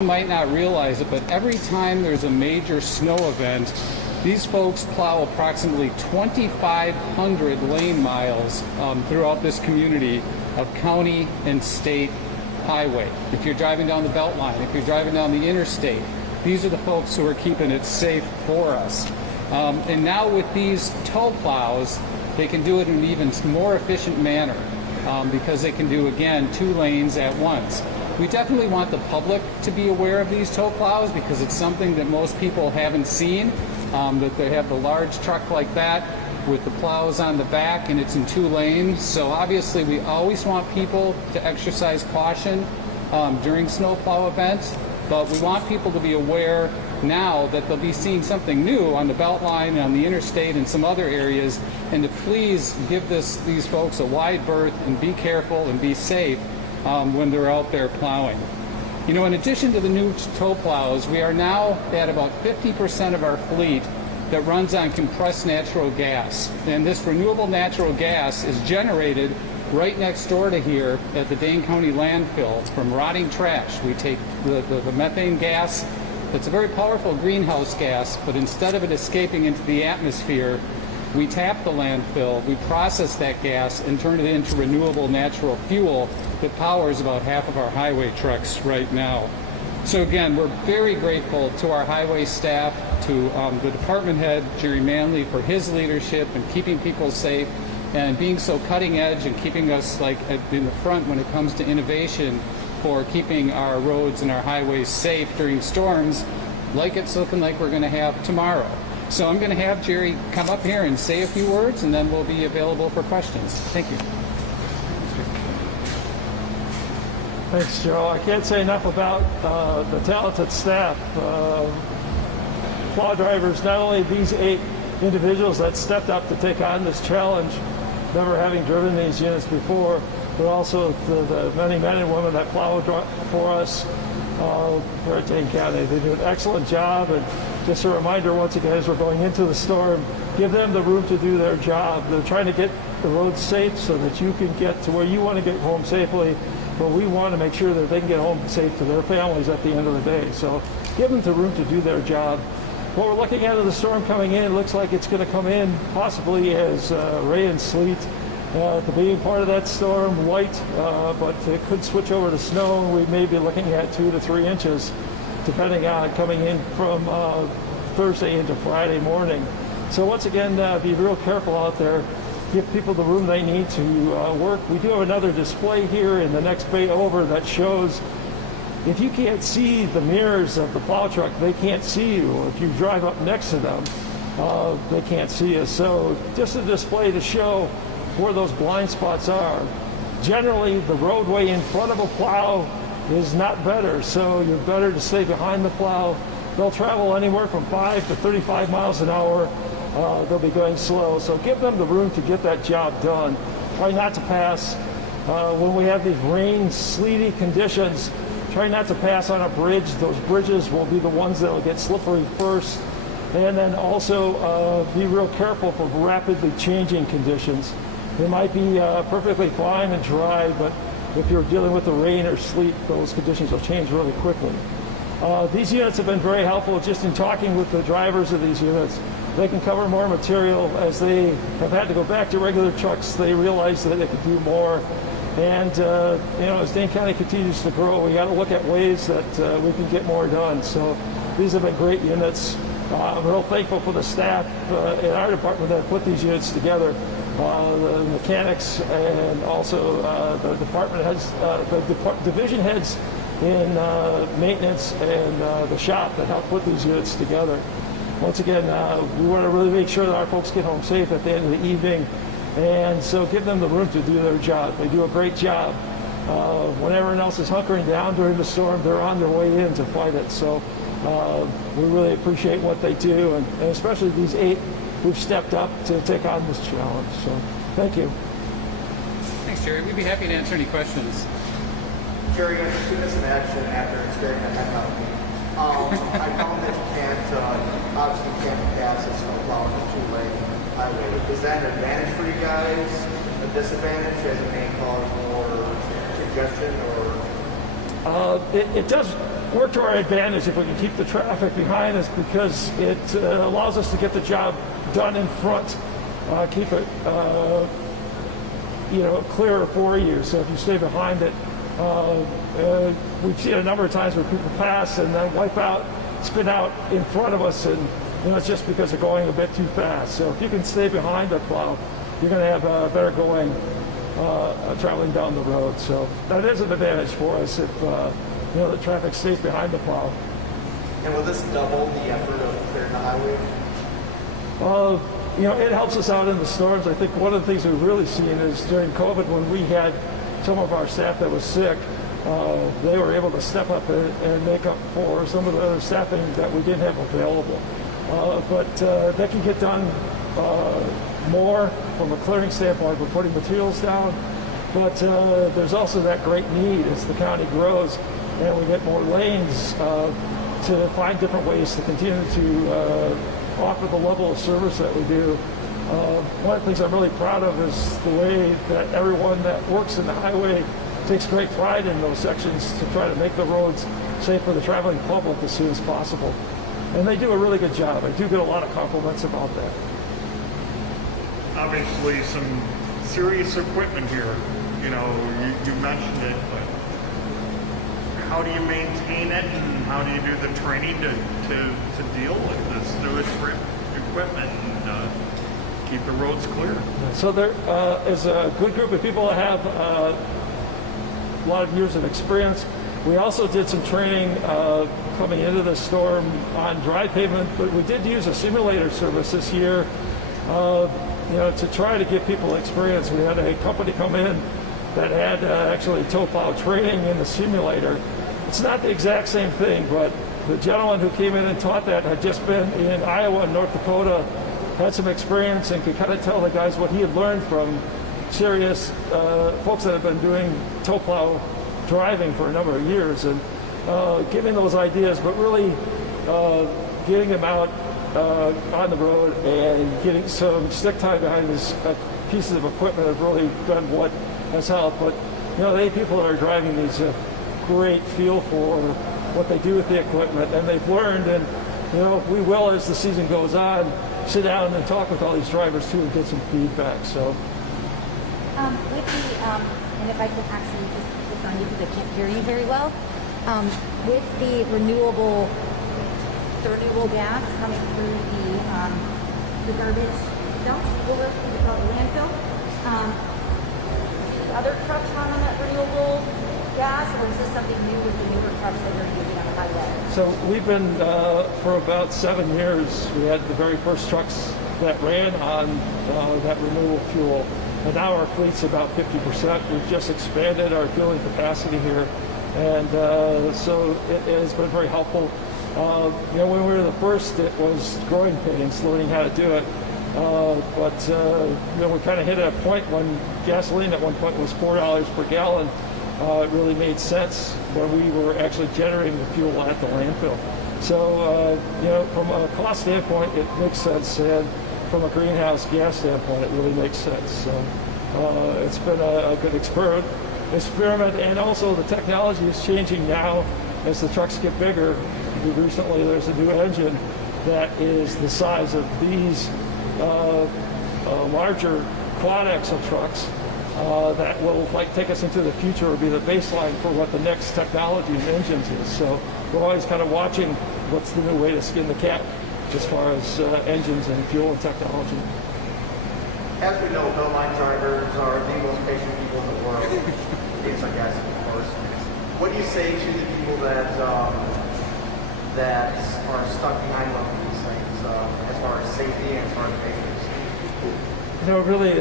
You might not realize it, but every time there's a major snow event, these folks plow approximately 2,500 lane miles throughout this community of county and state highway. If you're driving down the Beltline, if you're driving down the interstate, these are the folks who are keeping it safe for us. And now with these tow plows, they can do it in an even more efficient manner because they can do, again, 2 lanes at once. We definitely want the public to be aware of these tow plows because it's something that most people haven't seen, that they have the large truck like that with the plows on the back and it's in 2 lanes. So obviously we always want people to exercise caution during snowplow events, but we want people to be aware now that they'll be seeing something new on the Beltline and on the interstate and some other areas, and to please give these folks a wide berth and be careful and be safe when they're out there plowing. You know, in addition to the new tow plows, we are now at about 50% of our fleet that runs on compressed natural gas. And this renewable natural gas is generated right next door to here at the Dane County landfill from rotting trash. We take the methane gas. It's a very powerful greenhouse gas, but instead of it escaping into the atmosphere, we tap the landfill, we process that gas and turn it into renewable natural fuel that powers about half of our highway trucks right now. So again, we're very grateful to our highway staff, to the department head, Jerry Manley, for his leadership and keeping people safe and being so cutting edge and keeping us like in the front when it comes to innovation for keeping our roads and our highways safe during storms like it's looking like we're going to have tomorrow. So I'm going to have Jerry come up here and say a few words, and then we'll be available for questions. Thank you. Thanks, Joe. I can't say enough about the talented staff. Plow drivers, not only these 8 individuals that stepped up to take on this challenge, never having driven these units before, but also the many men and women that plow for us here at Dane County. They do an excellent job, and just a reminder once again as we're going into the storm, give them the room to do their job. They're trying to get the roads safe so that you can get to where you want to get home safely, but we want to make sure that they can get home safe to their families at the end of the day. So give them the room to do their job. What we're looking at is the storm coming in. It looks like it's going to come in possibly as rain and sleet. The beginning part of that storm, light, but it could switch over to snow. We may be looking at 2 to 3 inches, depending on coming in from Thursday into Friday morning. So once again, be real careful out there. Give people the room they need to work. We do have another display here in the next bay over that shows if you can't see the mirrors of the plow truck, they can't see you. If you drive up next to them, they can't see you. So just a display to show where those blind spots are. Generally, the roadway in front of a plow is not better, so you're better to stay behind the plow. They'll travel anywhere from 5 to 35 miles an hour. They'll be going slow, so give them the room to get that job done. Try not to pass. When we have these rain, sleety conditions, try not to pass on a bridge. Those bridges will be the ones that will get slippery first. And then also be real careful for rapidly changing conditions. They might be perfectly fine and dry, but if you're dealing with the rain or sleet, those conditions will change really quickly. These units have been very helpful just in talking with the drivers of these units. They can cover more material. As they have had to go back to regular trucks, they realize that they can do more. And you know, as Dane County continues to grow, we got to look at ways that we can get more done. So these have been great units. I'm real thankful for the staff in our department that put these units together. The mechanics and also the department heads, the division heads in maintenance and the shop that helped put these units together. Once again, we want to really make sure that our folks get home safe at the end of the evening, and so give them the room to do their job. They do a great job. When everyone else is hunkering down during the storm, they're on their way in to fight it. So we really appreciate what they do, and especially these 8 who've stepped up to take on this challenge. So thank you. Thanks, Jerry. We'd be happy to answer any questions. Jerry, I've seen this in action after an experiment I found. I found that you can't, obviously you can't pass a snowplow on a 2-lane highway. Is that an advantage for you guys? A disadvantage as it may cause more congestion, or? It does work to our advantage if we can keep the traffic behind us, because it allows us to get the job done in front, keep it clearer for you. So if you stay behind it, we've seen a number of times where people pass and then wipe out, spin out in front of us, and it's just because they're going a bit too fast. So if you can stay behind the plow, you're going to have better going traveling down the road. So that is an advantage for us if the traffic stays behind the plow. And will this double the effort of clearing the highway? It helps us out in the storms. I think one of the things we've really seen is during COVID, when we had some of our staff that was sick, they were able to step up and make up for some of the other staffing that we didn't have available. But that can get done more from a clearing standpoint. We're putting materials down, but there's also that great need as the county grows and we get more lanes to find different ways to continue to offer the level of service that we do. One of the things I'm really proud of is the way that everyone that works in the highway takes great pride in those sections to try to make the roads safe for the traveling public as soon as possible. And they do a really good job. I do get a lot of compliments about that. Obviously some serious equipment here. You mentioned it, but how do you maintain it and how do you do the training to deal with this new equipment and keep the roads clear? So there is a good group of people that have a lot of years of experience. We also did some training coming into the storm on dry pavement, but we did use a simulator service this year to try to give people experience. We had a company come in that had actually tow plow training in the simulator. It's not the exact same thing, but the gentleman who came in and taught that had just been in Iowa and North Dakota, had some experience, and could kind of tell the guys what he had learned from serious folks that have been doing tow plow driving for a number of years, and giving those ideas, but really getting them out on the road and getting some stick time behind these pieces of equipment have really done what has helped. But they people that are driving these great feel for what they do with the equipment, and they've learned, and we will, as the season goes on, sit down and talk with all these drivers too and get some feedback. So with the and if I can actually just put this on you because I can't hear you very well, with the renewable gas coming through the garbage dump over to the landfill, do other trucks run on that renewable gas, or is this something new with the newer trucks that are using on the highway? So we've been, for about 7 years, we had the very first trucks that ran on that renewable fuel. And now our fleet's about 50%. We've just expanded our fueling capacity here. And so it has been very helpful. When we were the first, it was growing pains, learning how to do it. But we kind of hit a point when gasoline at one point was $4 per gallon. It really made sense when we were actually generating the fuel at the landfill. So, from a cost standpoint, it makes sense, and from a greenhouse gas standpoint, it really makes sense. So, it's been a good experiment, and also the technology is changing now as the trucks get bigger. Recently, there's a new engine that is the size of these larger quad axle trucks. That will take us into the future, or be the baseline for what the next technology in engines is. So we're always kind of watching what's the new way to skin the cat as far as engines and fuel and technology. As we know, Beltline drivers are the most patient people in the world. It's I guess, of course. What do you say to the people that are stuck behind one of these things, as far as safety and as far as patience? Really,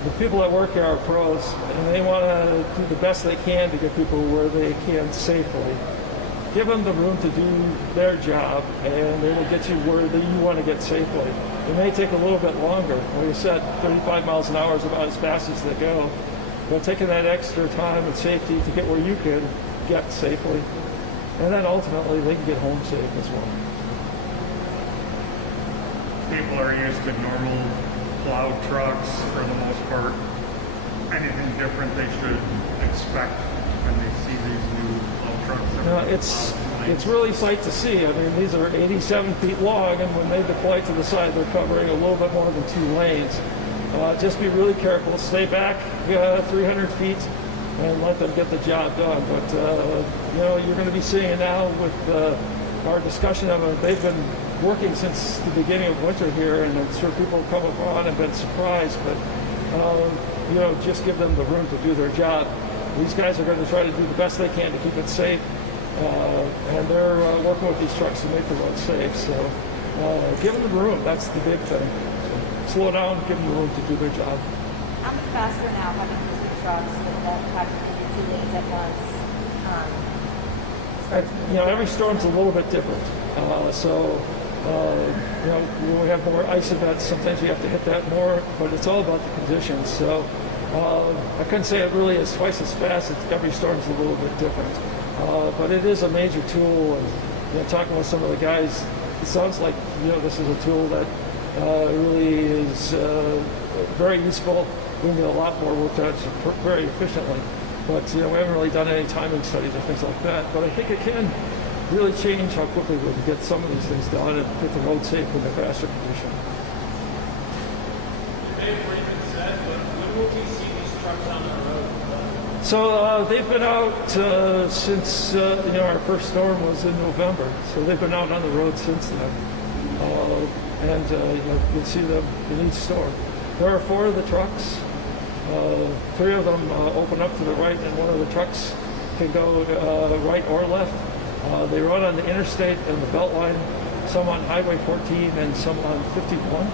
the people that work here are pros, and they want to do the best they can to get people where they can safely. Give them the room to do their job, and they will get you where you want to get safely. It may take a little bit longer. Like I said, 35 miles an hour is about as fast as they go. But taking that extra time and safety to get where you can get safely, and then ultimately they can get home safe as well. People are used to normal plow trucks for the most part. Anything different they should expect when they see these new plow trucks? it's really sight to see. I mean, these are 87 feet long, and when they deploy to the side, they're covering a little bit more than 2 lanes. Just be really careful. Stay back 300 feet and let them get the job done. But, you're going to be seeing it now with our discussion of it. They've been working since the beginning of winter here, and I'm sure people have come upon and been surprised. But, just give them the room to do their job. These guys are going to try to do the best they can to keep it safe. And they're working with these trucks to make the road safe. So give them the room. That's the big thing. So slow down, give them the room to do their job. How much faster now having these two trucks that won't have to do 2 lanes at once? Every storm's a little bit different. When we have more ice events, sometimes we have to hit that more, but it's all about the conditions. So I couldn't say it really is twice as fast. Every storm's a little bit different. But it is a major tool, and talking with some of the guys, it sounds like this is a tool that really is very useful. We can get a lot more work done very efficiently. But we haven't really done any timing studies or things like that. But I think it can really change how quickly we can get some of these things done and get the road safe in a faster condition. When will we see these trucks on the road? So they've been out since our first storm was in November. So they've been out on the road since then, and you'll see them in each storm. There are 4 of the trucks. 3 of them open up to the right, and 1 of the trucks can go right or left. They run on the interstate and the belt line, some on Highway 14 and some on 51.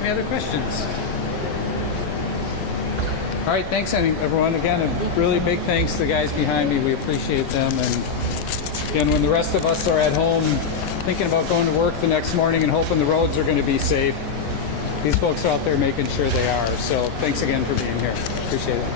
Any other questions? All right, thanks everyone. Again, a really big thanks to the guys behind me. We appreciate them. And again, when the rest of us are at home thinking about going to work the next morning and hoping the roads are going to be safe, these folks are out there making sure they are. So thanks again for being here. Appreciate it.